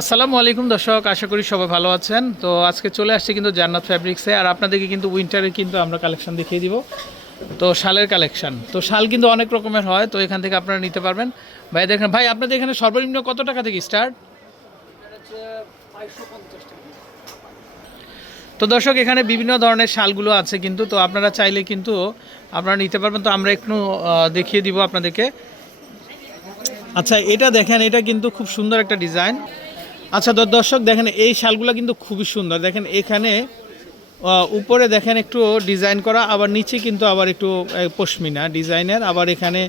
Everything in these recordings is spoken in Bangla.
আসসালামু আলাইকুম দর্শক, আশা করি সবাই ভালো আছেন। তো আজকে চলে আসছে কিন্তু জান্নাত ফ্যাব্রিক্সে, আর আপনাদেরকে কিন্তু উইন্টারের কিন্তু আমরা কালেকশন দেখিয়ে দিব। তো শালের কালেকশন, তো শাল কিন্তু অনেক রকমের হয়, তো এখান থেকে আপনারা নিতে পারবেন। ভাই দেখেন, ভাই আপনাদের এখানে সর্বনিম্ন কত টাকা থেকে স্টার্ট? তো দর্শক, এখানে বিভিন্ন ধরনের শালগুলো আছে কিন্তু, তো আপনারা চাইলে কিন্তু আপনারা নিতে পারবেন। তো আমরা একটু দেখিয়ে দিব আপনাদেরকে। আচ্ছা, এটা দেখেন, এটা কিন্তু খুব সুন্দর একটা ডিজাইন। আচ্ছা দর্শক দেখেন, এই শালগুলো কিন্তু খুবই সুন্দর। দেখেন এখানে উপরে দেখেন একটু ডিজাইন করা, আবার নিচে কিন্তু আবার একটু পশমিনা ডিজাইনের। আবার এখানে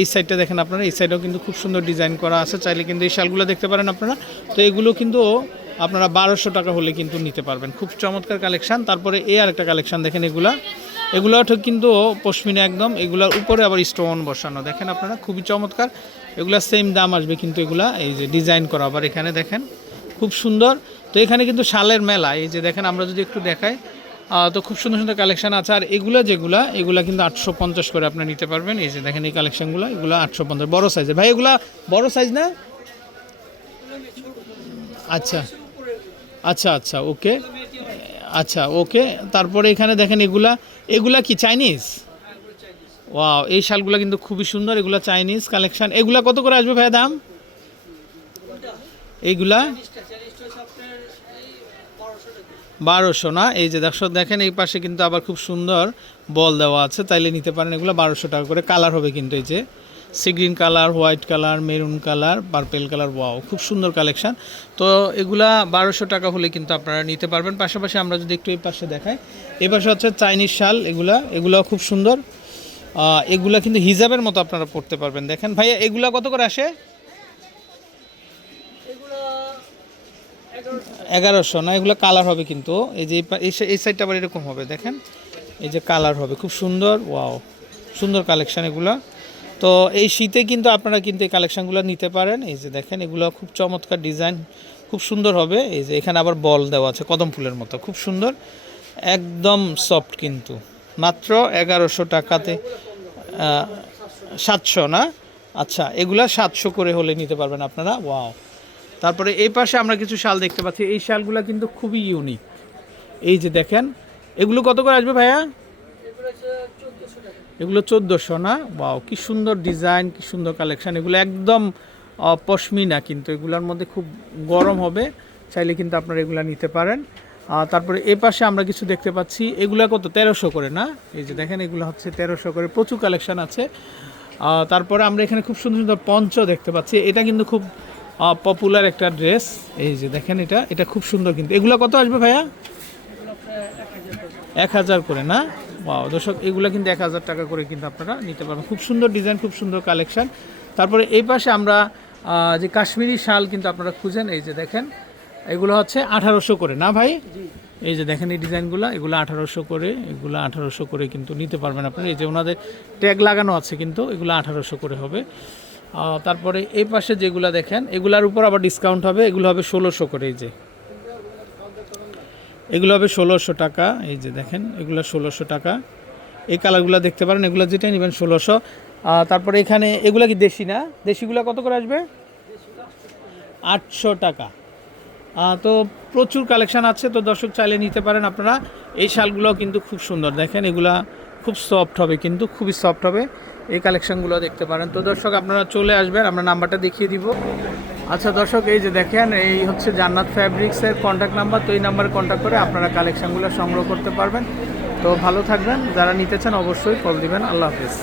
এই সাইডটা দেখেন আপনারা, এই সাইডেও কিন্তু খুব সুন্দর ডিজাইন করা আছে। চাইলে কিন্তু এই শালগুলো দেখতে পারেন আপনারা। তো এগুলো কিন্তু আপনারা 1200 টাকা হলে কিন্তু নিতে পারবেন। খুব চমৎকার কালেকশান। তারপরে এই আরেকটা কালেকশান দেখেন, এগুলো ঠিক কিন্তু পশমিনা একদম। এগুলোর উপরে আবার স্টোন বসানো, দেখেন আপনারা, খুবই চমৎকার। এগুলা সেম দাম আসবে কিন্তু এগুলা এই যে ডিজাইন করা, আবার এখানে দেখেন খুব সুন্দর। তো এখানে কিন্তু শালের মেলা, এই যে দেখেন, আমরা যদি একটু দেখাই, তো খুব সুন্দর সুন্দর কালেকশান আছে। আর এগুলা কিন্তু 850 করে আপনারা নিতে পারবেন। এই যে দেখেন এই কালেকশানগুলো, এগুলো 850, বড় সাইজের। ভাই এগুলা বড় সাইজ না? আচ্ছা আচ্ছা আচ্ছা, ওকে। আচ্ছা ওকে। তারপরে এখানে দেখেন, এগুলা কি চাইনিজ? ওয়াও, এই শালগুলো কিন্তু খুবই সুন্দর। এগুলা চাইনিজ কালেকশন। এগুলা কত করে আসবে ভাইয়া দাম? এইগুলা 1200 না? এই যে দর্শক দেখেন, এই পাশে কিন্তু আবার খুব সুন্দর বল দেওয়া আছে, তাইলে নিতে পারেন। এগুলো 1200 টাকা করে। কালার হবে কিন্তু এই যে sea green colour, white colour, maroon colour, purple colour. Wow, খুব সুন্দর কালেকশন। তো এগুলা 1200 টাকা হলে কিন্তু আপনারা নিতে পারবেন। পাশাপাশি আমরা যদি একটু এই পাশে দেখাই, এই পাশে হচ্ছে চাইনিজ শাল। এগুলাও খুব সুন্দর। এগুলা কিন্তু হিজাবের মতো আপনারা পড়তে পারবেন। দেখেন ভাইয়া, এগুলা কত করে আসে? 1100 না? এগুলো কালার হবে কিন্তু, এই যে এই সাইডটা আবার এরকম হবে, দেখেন এই যে কালার হবে, খুব সুন্দর। ওয়াও, সুন্দর কালেকশান এগুলো। তো এই শীতে কিন্তু আপনারা কিন্তু এই কালেকশানগুলো নিতে পারেন। এই যে দেখেন, এগুলো খুব চমৎকার ডিজাইন, খুব সুন্দর হবে। এই যে এখানে আবার বল দেওয়া আছে কদম ফুলের মতো, খুব সুন্দর, একদম সফট কিন্তু। মাত্র 1100 টাকাতে 700 না? আচ্ছা, এগুলা 700 করে হলে নিতে পারবেন আপনারা। ওয়াও। তারপরে এই পাশে আমরা কিছু শাল দেখতে পাচ্ছি। এই শালগুলো কিন্তু খুবই ইউনিক। এই যে দেখেন, এগুলো কত করে আসবে ভাইয়া? এগুলো 1400 না? বাও, কি সুন্দর ডিজাইন, কি সুন্দর কালেকশন। এগুলো একদম পশমিনা কিন্তু, এগুলোর মধ্যে খুব গরম হবে। চাইলে কিন্তু আপনারা এগুলো নিতে পারেন। তারপরে এ পাশে আমরা কিছু দেখতে পাচ্ছি। এগুলো কত? 1300 করে না? এই যে দেখেন, এগুলো হচ্ছে 1300 করে। প্রচুর কালেকশন আছে। তারপরে আমরা এখানে খুব সুন্দর সুন্দর পঞ্চ দেখতে পাচ্ছি। এটা কিন্তু খুব পপুলার একটা ড্রেস। এই যে দেখেন, এটা খুব সুন্দর কিন্তু। এগুলো কত আসবে ভাইয়া? 1000 করে না? ওয়াও দর্শক, এগুলো কিন্তু 1000 টাকা করে কিন্তু আপনারা নিতে পারবেন। খুব সুন্দর ডিজাইন, খুব সুন্দর কালেকশন। তারপরে এই পাশে আমরা যে কাশ্মীরি শাল কিন্তু আপনারা খুঁজেন, এই যে দেখেন, এগুলো হচ্ছে 1800 করে না ভাই? এই যে দেখেন এই ডিজাইনগুলো, এগুলো 1800 করে। এগুলো 1800 করে কিন্তু নিতে পারবেন আপনারা। এই যে ওনাদের ট্যাগ লাগানো আছে কিন্তু, এগুলো 1800 করে হবে। তারপরে এই পাশে যেগুলো দেখেন, এগুলার উপর আবার ডিসকাউন্ট হবে। এগুলো হবে 1600 করে। এই যে এগুলো হবে 1600 টাকা। এই যে দেখেন, এগুলো 1600 টাকা। এই কালারগুলো দেখতে পারেন, এগুলো যেটাই নেবেন 1600। তারপরে এখানে এগুলো কি দেশি না? দেশিগুলো কত করে আসবে? 800 টাকা। তো প্রচুর কালেকশান আছে, তো দর্শক চাইলে নিতে পারেন আপনারা। এই শালগুলো কিন্তু খুব সুন্দর, দেখেন এগুলা খুব সফট হবে কিন্তু, খুবই সফট হবে। এই কালেকশানগুলো দেখতে পারেন। তো দর্শক আপনারা চলে আসবেন, আমরা নাম্বারটা দেখিয়ে দিব। আচ্ছা দর্শক, এই যে দেখেন, এই হচ্ছে জান্নাত ফ্যাব্রিক্সের কন্ট্যাক্ট নাম্বার। তো এই নাম্বারে কন্ট্যাক্ট করে আপনারা কালেকশানগুলো সংগ্রহ করতে পারবেন। তো ভালো থাকবেন, যারা নিতে চান অবশ্যই কল দিবেন। আল্লাহ হাফিজ।